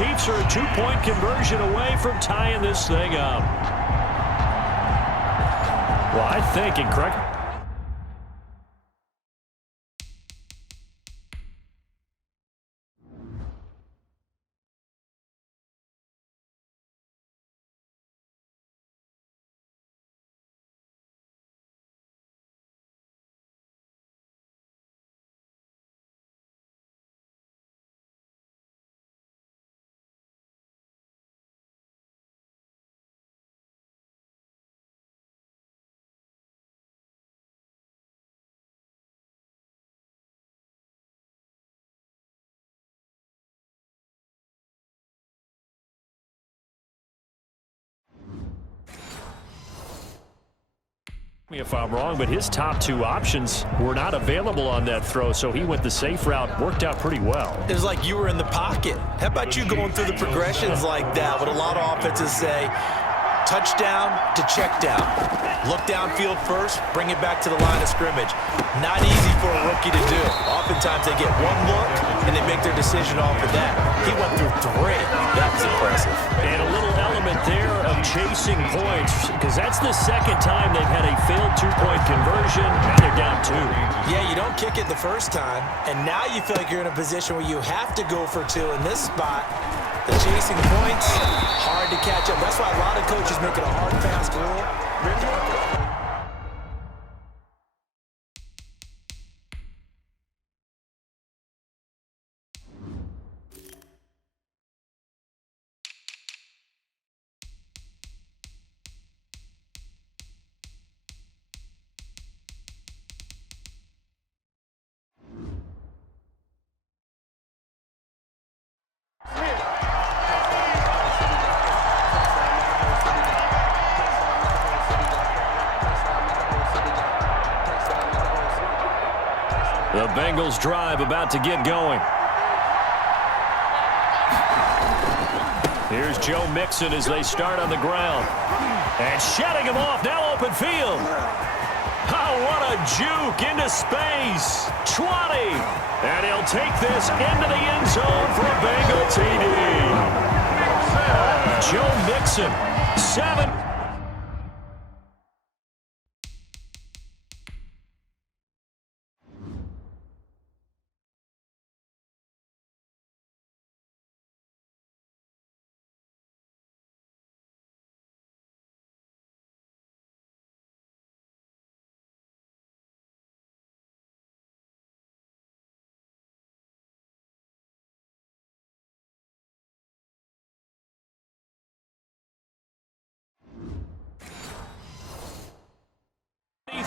Chiefs are a 2-point conversion away from tying this thing up. Well, I think, and correct. If I'm wrong, but his top two options were not available on that throw, so he went the safe route. Worked out pretty well. It was like you were in the pocket. How about you going through the progressions like that? What a lot of offenses say, touchdown to check down. Look downfield first, bring it back to the line of scrimmage. Not easy for a rookie to do. Oftentimes they get one look, and they make their decision off of that. He went through three. That was impressive. And a little element there of chasing points, because that's the second time they've had a failed 2-point conversion. Now they're down 2. Yeah, you don't kick it the first time, and now you feel like you're in a position where you have to go for 2 in this spot. The chasing points, hard to catch up. That's why a lot of coaches make it a hard, fast rule. The Bengals drive about to get going. Here's Joe Mixon as they start on the ground. And shutting him off, now open field. Oh, what a juke into space. 20. And he'll take this into the end zone for a Bengal TD. Joe Mixon, 7.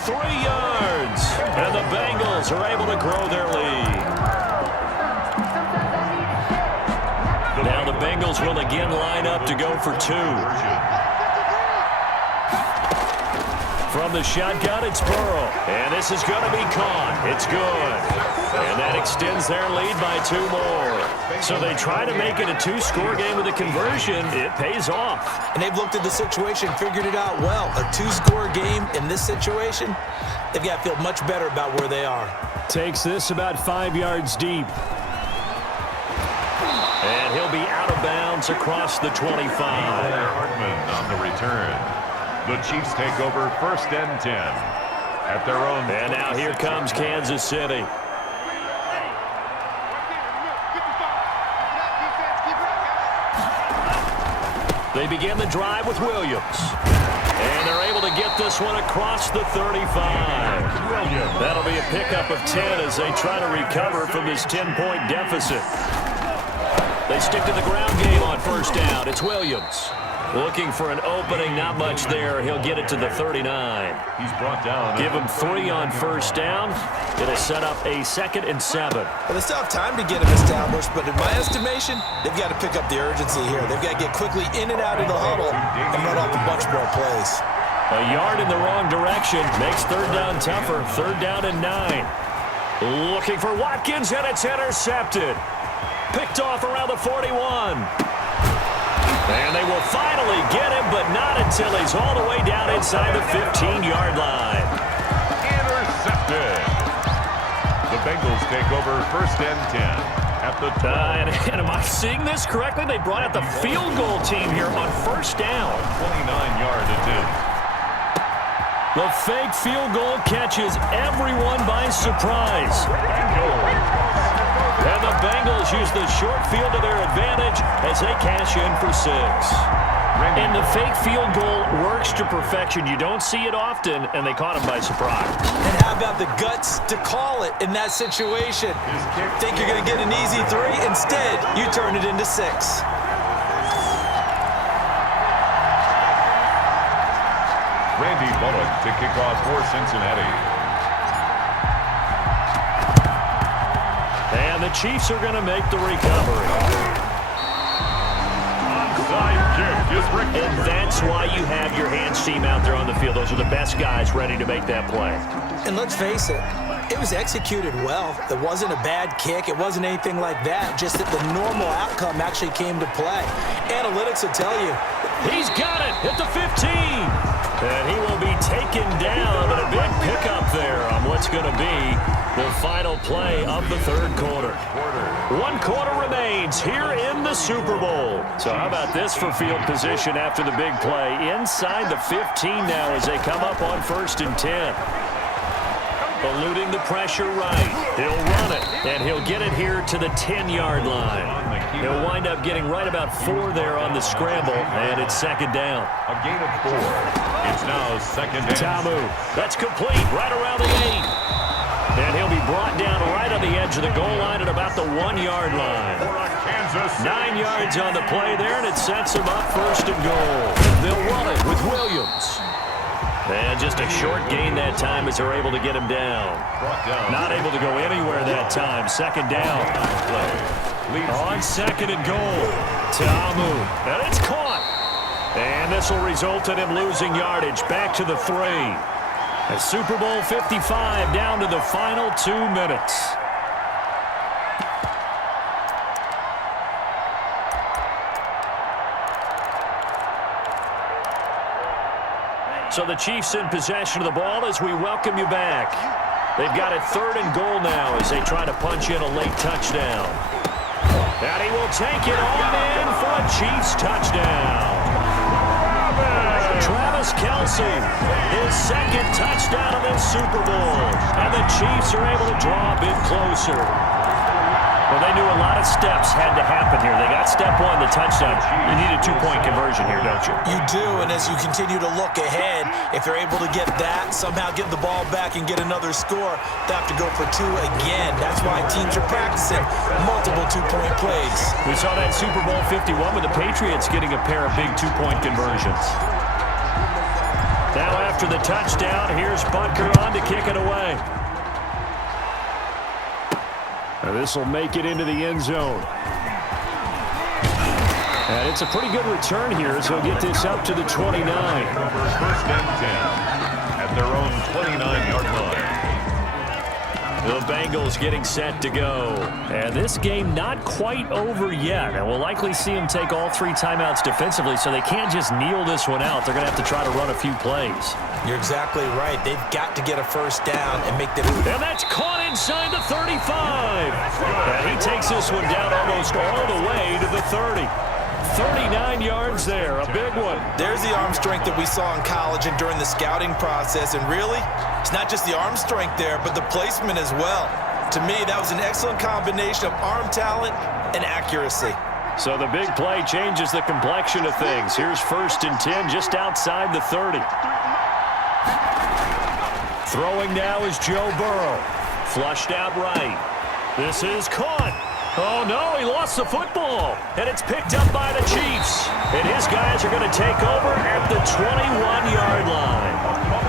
Yards, and the Bengals are able to grow their lead. Now the Bengals will again line up to go for 2. From the shotgun, it's Burrow, and this is going to be caught. It's good. And that extends their lead by 2 more. So they try to make it a 2-score game with a conversion. It pays off. And they've looked at the situation, figured it out well. A 2-score game in this situation, they've got to feel much better about where they are. Takes this about 5 yards deep. And he'll be out of bounds across the 25. Hartman on the return. The Chiefs take over 1st and 10 at their own. And now here comes Kansas City. They begin the drive with Williams. And they're able to get this one across the 35. That'll be a pickup of 10 as they try to recover from this 10-point deficit. They stick to the ground game on 1st down. It's Williams. Looking for an opening, not much there. He'll get it to the 39. He's brought down. Give him 3 on 1st down. It'll set up a 2nd and 7. Well, they still have time to get him established, but in my estimation, they've got to pick up the urgency here. They've got to get quickly in and out of the huddle and run off a bunch more plays. A yard in the wrong direction makes 3rd down tougher. 3rd down and 9. Looking for Watkins, and it's intercepted. Picked off around the 41. And they will finally get him, but not until he's all the way down inside the 15-yard line. Intercepted. The Bengals take over 1st and 10. at the and am I seeing this correctly? They brought out the field goal team here on first down. 29-yard attempt. The fake field goal catches everyone by surprise. And the Bengals use the short field to their advantage as they cash in for 6. And the fake field goal works to perfection. You don't see it often, and they caught him by surprise. And how about the guts to call it in that situation? Think you're going to get an easy 3? Instead, you turn it into 6. Randy Bullock to kick off for Cincinnati. And the Chiefs are going to make the recovery. And that's why you have your hands team out there on the field. Those are the best guys ready to make that play. And let's face it, it was executed well. It wasn't a bad kick. It wasn't anything like that. Just that the normal outcome actually came to play. Analytics will tell you. He's got it at the 15. And he will be taken down, but a big pickup there on what's going to be the final play of the third quarter. 1 quarter remains here in the Super Bowl. So how about this for field position after the big play? Inside the 15 now as they come up on 1st and 10. Eluding the pressure right. He'll run it, and he'll get it here to the 10-yard line. He'll wind up getting right about 4 there on the scramble, and it's 2nd down. A gain of 4. It's now 2nd and Tamu. That's complete right around the 8. And he'll be brought down right on the edge of the goal line at about the 1-yard line. 9 yards on the play there, and it sets him up 1st and goal. They'll run it with Williams. And just a short gain that time as they're able to get him down. Not able to go anywhere that time. 2nd down. On 2nd and goal. Tamu. And it's caught. And this will result in him losing yardage back to the 3. A Super Bowl 55 down to the final 2 minutes. So the Chiefs in possession of the ball as we welcome you back. They've got it 3rd and goal now as they try to punch in a late touchdown. And he will take it on in for a Chiefs touchdown. Travis Kelce, his 2nd touchdown of this Super Bowl. And the Chiefs are able to draw a bit closer. Well, they knew a lot of steps had to happen here. They got step 1, the touchdown. You need a 2-point conversion here, don't you? You do, and as you continue to look ahead, if they're able to get that, somehow get the ball back and get another score, they have to go for 2 again. That's why teams are practicing multiple 2-point plays. We saw that Super Bowl 51 with the Patriots getting a pair of big 2-point conversions. Now after the touchdown, here's Butker on to kick it away. Now this will make it into the end zone. And it's a pretty good return here, so he'll get this up to the 29. 1st and 10 at their own 29-yard line. The Bengals getting set to go. And this game not quite over yet. And we'll likely see them take all 3 timeouts defensively, so they can't just kneel this one out. They're going to have to try to run a few plays. You're exactly right. They've got to get a 1st down and make the move. And that's caught inside the 35. And he takes this one down almost all the way to the 30. 39 yards there, a big one. There's the arm strength that we saw in college and during the scouting process. And really, it's not just the arm strength there, but the placement as well. To me, that was an excellent combination of arm talent and accuracy. So the big play changes the complexion of things. Here's 1st and 10 just outside the 30. Throwing now is Joe Burrow. Flushed out right. This is caught. Oh, no, he lost the football. And it's picked up by the Chiefs. And his guys are going to take over at the 21-yard line.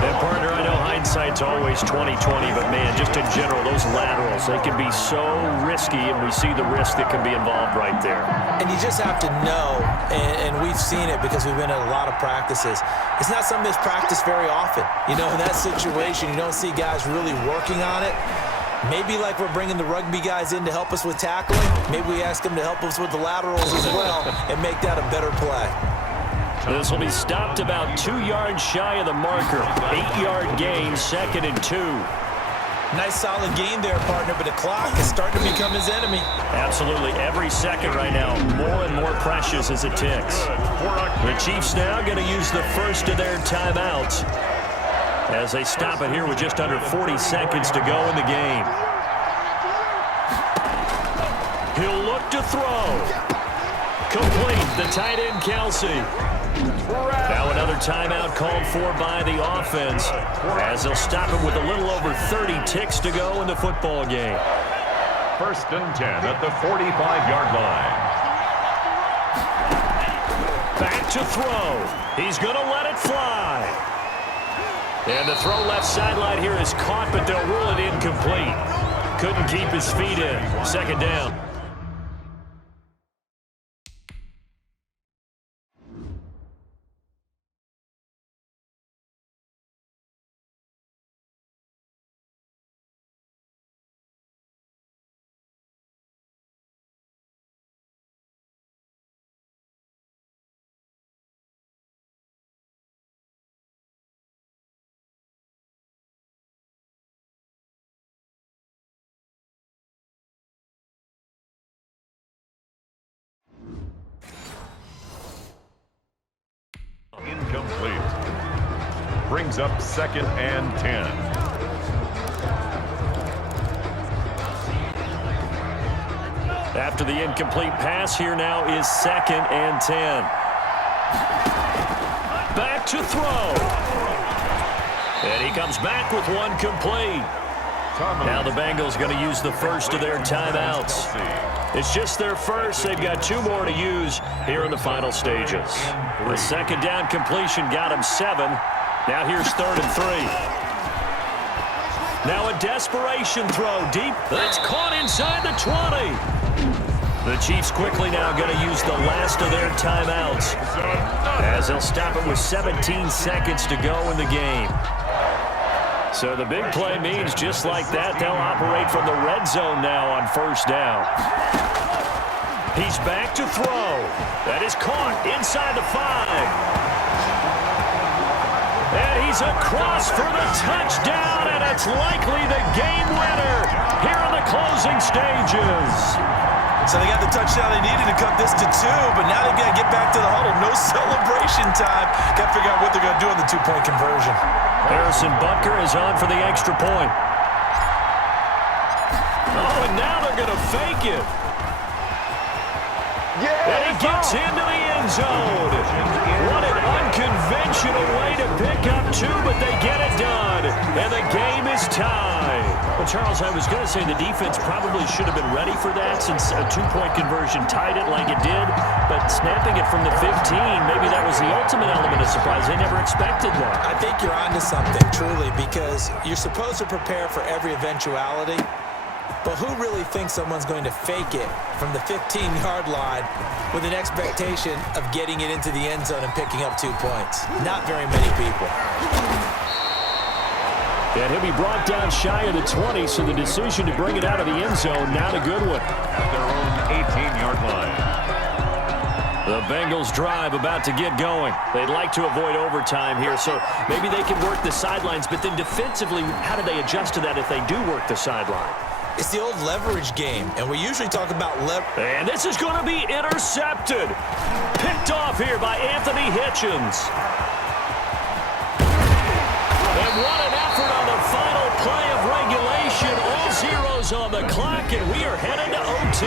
And, partner, I know hindsight's always 20/20, but, man, just in general, those laterals, they can be so risky, and we see the risk that can be involved right there. And you just have to know, and we've seen it because we've been at a lot of practices, it's not something that's practiced very often. You know, in that situation, you don't see guys really working on it. Maybe like we're bringing the rugby guys in to help us with tackling, maybe we ask them to help us with the laterals as well and make that a better play. This will be stopped about 2 yards shy of the marker. 8-yard gain, 2nd and 2. Nice solid game there, partner, but the clock is starting to become his enemy. Absolutely. Every second right now, more and more precious as it ticks. The Chiefs now going to use the first of their timeouts as they stop it here with just under 40 seconds to go in the game. He'll look to throw. Complete. The tight end, Kelsey. Now another timeout called for by the offense as they'll stop it with a little over 30 ticks to go in the football game. 1st and 10 at the 45-yard line. Back to throw. He's going to let it fly. And the throw left sideline here is caught, but they'll rule it incomplete. Couldn't keep his feet in. 2nd down. Incomplete. Brings up 2nd and 10. After the incomplete pass, here now is 2nd and 10. Back to throw. And he comes back with one complete. Now the Bengals going to use the first of their timeouts. It's just their first. They've got 2 more to use here in the final stages. The 2nd down completion got him 7. Now here's 3rd and 3. Now a desperation throw deep. That's caught inside the 20. The Chiefs quickly now going to use the last of their timeouts as they'll stop it with 17 seconds to go in the game. So the big play means just like that, they'll operate from the red zone now on 1st down. He's back to throw. That is caught inside the 5. And he's across for the touchdown, and it's likely the game winner here in the closing stages. So they got the touchdown they needed to cut this to 2, but now they've got to get back to the huddle. No celebration time. Got to figure out what they're going to do on the 2-point conversion. Harrison Butker is on for the extra point. Oh, and now they're going to fake it. And he gets into the end zone. What an unconventional way to pick up 2, but they get it done. And the game is tied. Well, Charles, I was going to say the defense probably should have been ready for that since a 2-point conversion tied it like it did. But snapping it from the 15, maybe that was the ultimate element of surprise. They never expected that. I think you're onto something, truly, because you're supposed to prepare for every eventuality. But who really thinks someone's going to fake it from the 15-yard line with an expectation of getting it into the end zone and picking up 2 points? Not very many people. And he'll be brought down shy of the 20, so the decision to bring it out of the end zone, not a good one. At their own 18-yard line. The Bengals drive about to get going. They'd like to avoid overtime here, so maybe they can work the sidelines, but then defensively, how do they adjust to that if they do work the sideline? It's the old leverage game, and we usually talk about leverage. And this is going to be intercepted. Picked off here by Anthony Hitchens. And what an effort on the final play of regulation. All zeros on the clock, and we are headed to OT.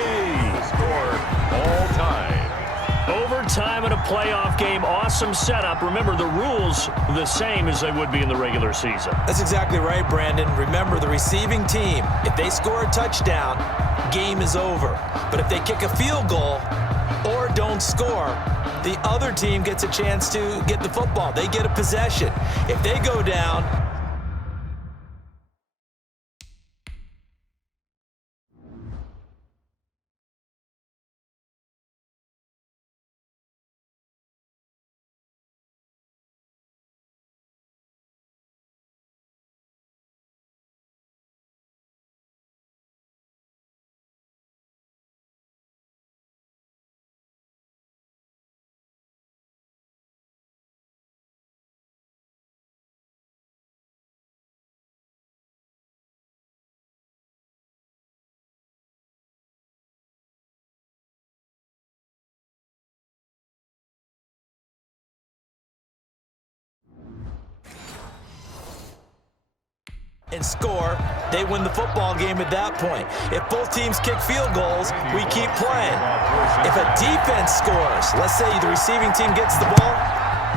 Score all time. Overtime in a playoff game. Awesome setup. Remember, the rules the same as they would be in the regular season. That's exactly right, Brandon. Remember, the receiving team, if they score a touchdown, game is over. But if they kick a field goal or don't score, the other team gets a chance to get the football. They get a possession. If they go down, and score, they win the football game at that point. If both teams kick field goals, we keep playing. If a defense scores, let's say the receiving team gets the ball,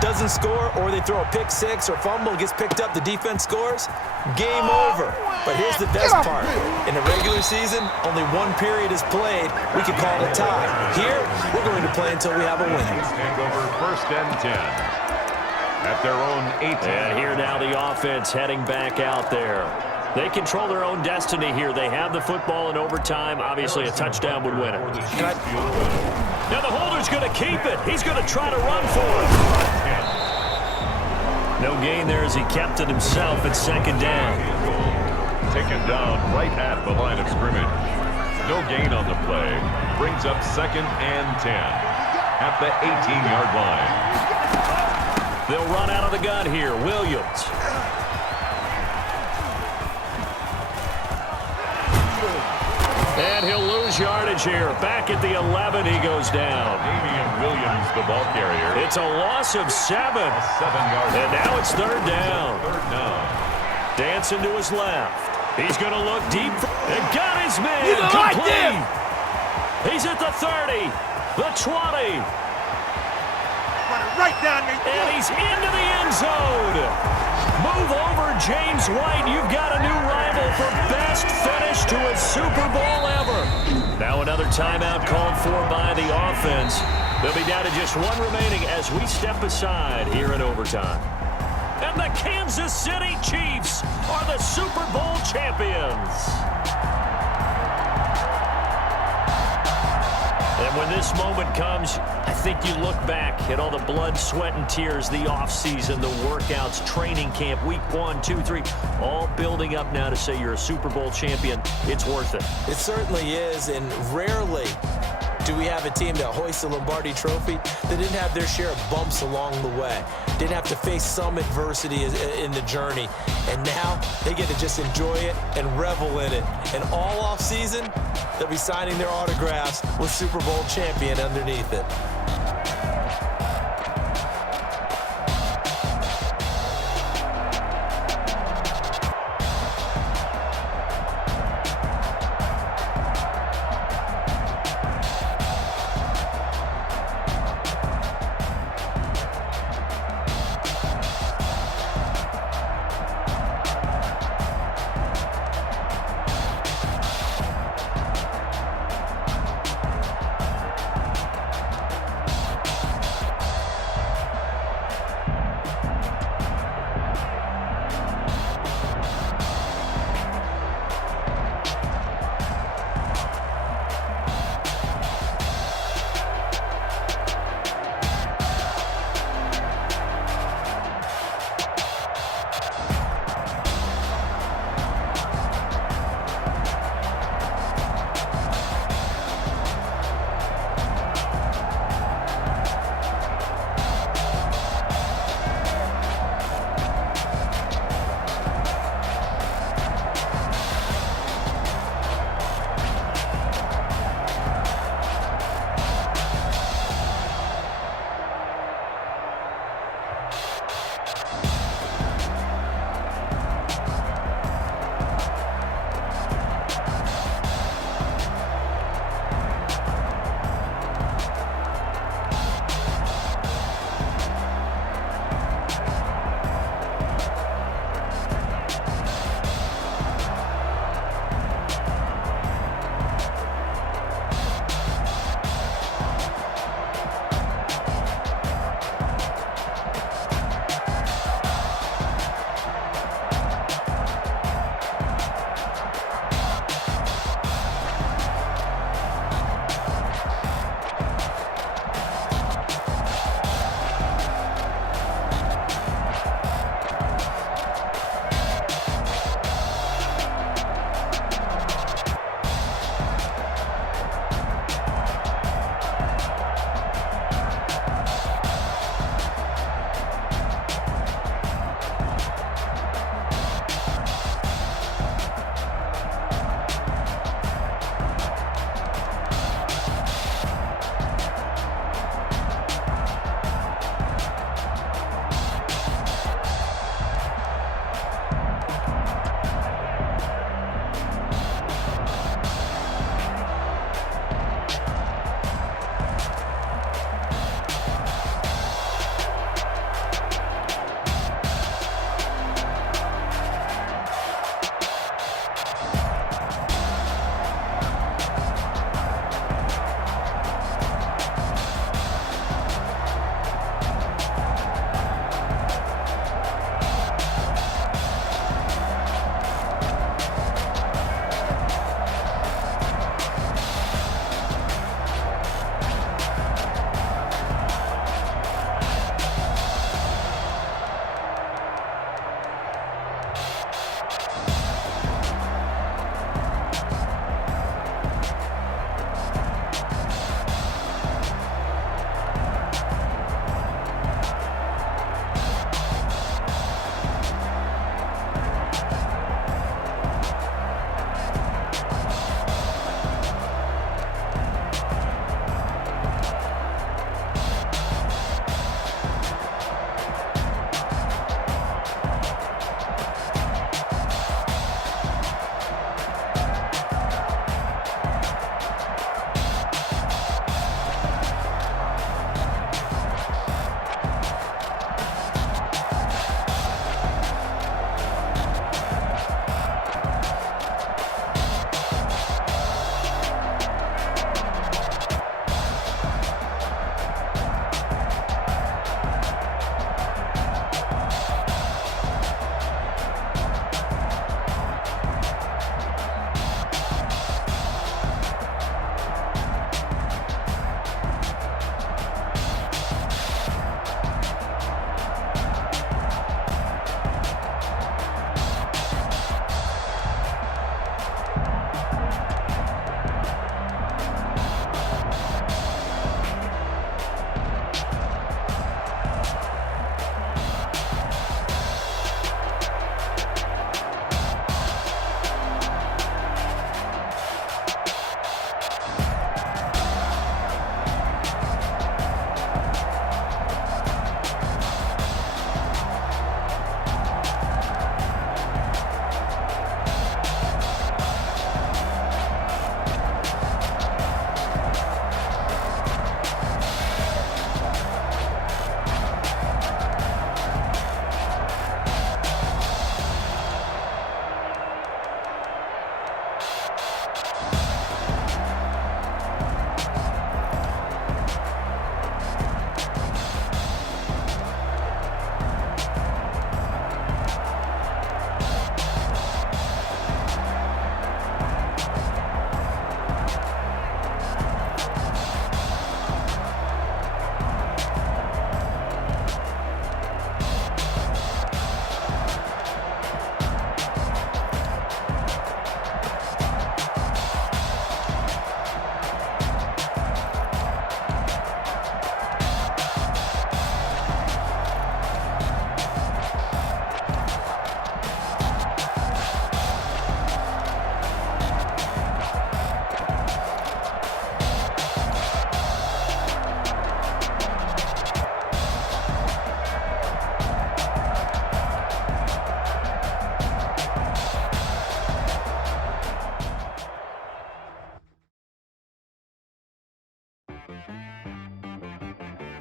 doesn't score, or they throw a pick six or fumble, gets picked up, the defense scores, game over. But here's the best part. In the regular season, only one period is played. We could call it a tie. Here, we're going to play until we have a win. Take over 1st and 10 at their own 8. And here now the offense heading back out there. They control their own destiny here. They have the football in overtime. Obviously, a touchdown would win it. Now the holder's going to keep it. He's going to try to run for it. No gain there as he kept it himself at 2nd down. Taken down right at the line of scrimmage. No gain on the play. Brings up 2nd and 10 at the 18-yard line. They'll run out of the gun here. Williams. And he'll lose yardage here. Back at the 11, he goes down. Damian Williams, the ball carrier. It's a loss of 7. 7-yard. And now it's 3rd down. 3rd down. Dancing to his left. He's going to look deep. And got his man. You don't like complete. He's at the 30, the 20. Right down your And he's into the end zone. Move over, James White. You've got a new rival for best finish to a Super Bowl ever. Now another timeout called for by the offense. They'll be down to just one remaining as we step aside here in overtime. And the Kansas City Chiefs are the Super Bowl champions. And when this moment comes, I think you look back at all the blood, sweat, and tears, the offseason, the workouts, training camp, week 1, 2, 3, all building up now to say you're a Super Bowl champion. It's worth it. It certainly is, and rarely do we have a team that hoists the Lombardi Trophy that didn't have their share of bumps along the way, didn't have to face some adversity in the journey, and now they get to just enjoy it and revel in it. And all offseason, they'll be signing their autographs with Super Bowl champion underneath it.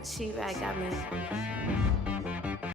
She right got me.